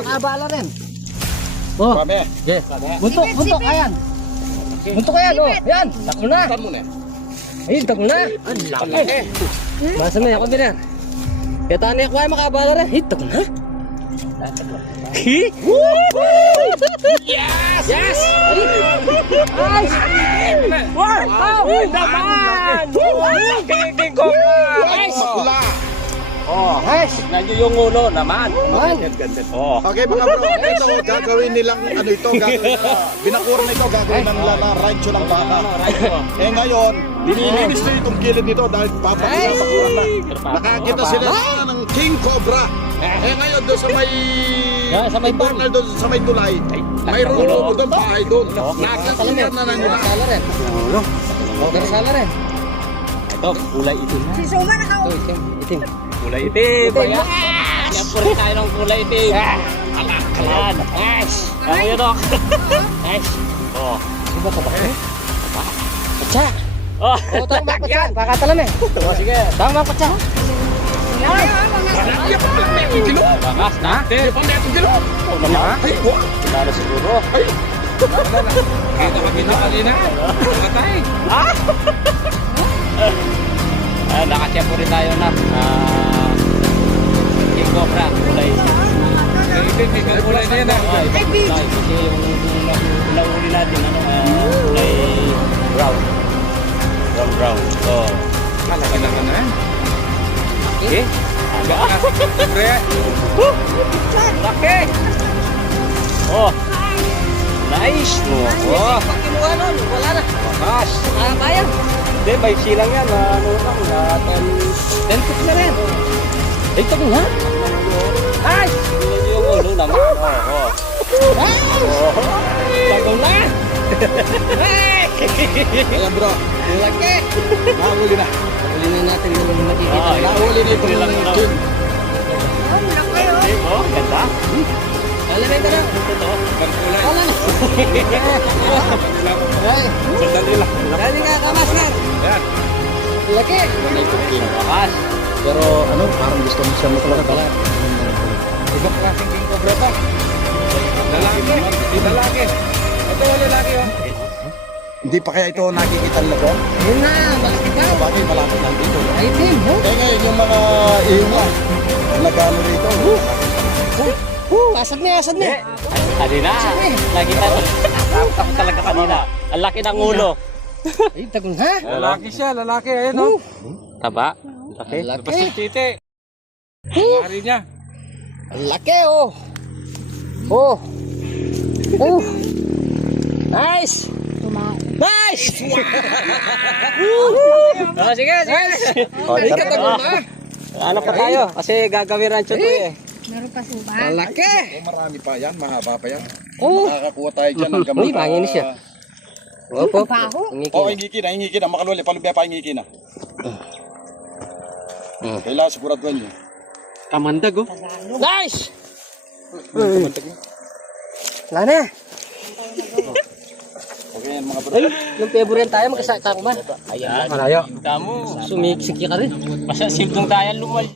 makabala rin. Oh. Kami. Okay. Buntok ayan. Buntok ayan, oh. Yan, takbo na. Ayun, takbo na. Ang laki. Masa na ako din yan. Kaya tani ako ay makabala rin. Ay, takbo na. Yes! Yes! Nice! Wow! Naman! King Cobra! Nice! Oh, Nice! tignan nyo yung ulo naman. Oh. Okay mga bro, ito gagawin nilang ano ito, binakuran ito, gagawin ng rancho ng baka. Eh ngayon, binilinis na itong kilid nito dahil papakuran na. Nakakita sila ng King Cobra. Eh ngayon doon sa may tunnel doon sa may tulay, mayroon lobo doon, bahay doon. Nakakita na nila. Sala rin. Okay, sala rin. Ito, kulay itim. Si Suma naka Ito, itim. Kulay itim. Yan po rin tayo ng kulay itim. Ayan. Nice! Ako yun o. Nice! Oh. Diba ito ba? Patsa! Oh. Oo, tama patsa. Kakatalam eh. Sige. Tama patsa. Bakas natin. Oh, naman. Lalo siguro. Kita makita kanina. Matay. Nakachep po rin tayo na. King Cobra. Kulay. Kulay na yan ah. Ibang kulay. Kasi yung nauli natin, kulay brown. Brown. Oh. Malaki na ka na yan. Okay. Aga. Laki. Oh. Nice. Oh. Pag kinuha nun, wala na. Bakas. Kaya. Hindi, may silang yan. Ano lang, 10 10 na rin. Ito ko ha? Nice! Tingnan nyo yung ulo naman. Oo. Tagaw na! Ayan bro, Laki. nahuli na. Huli na natin yung makikita. Nahuli na itong King. Oh, ganda. Alamay ka na. Kulay. Wala na. Ay. Sandali lang. Dali nga kamas na. Ayan. Laki. Bakas. Pero ano, parang gusto mo siya matulog. Ibang klaseng King Cobra to. Lalaki. Lalaki. Ito wala lalaki oh. Hindi pa kaya ito nakikita nila doon? Yun na. Malaki ka. Bakit malapit lang dito? Ay, Tim. Eh ngayon yung mga ihinga, nagano rito. Asad na, asad na. Kanina. Nakita ko. Ako talaga kanina. Ang laki ng ulo. Ay, tagong ha? Lalaki siya. Lalaki. Ayun oh. Taba. Laki. Laki. Basta titi. Mari niya. Laki, oh. Oh. Oh. Nice. Nice! Oh, sige, sige. Ay, katagong ha? Ano pa tayo? Kasi gagawin rancho to eh. Meron pa Suma. Laki. Eh marami pa yan, mahaba pa yan. Oh. Makakakuha tayo dyan ng gamot. Uy, pangin siya. Opo. Baho. Oo, ingiki na, makaluli, palubya pa ingiki na. Kailangan siguraduhan nyo. Kamandag oh. Nice! Wala na. Okay yan mga bro. Ay, yung favorite tayo, magkasakang ba? Ayan. Malayo. Damo. Sumiksik ka rin. Basta simpleng tayo lumal.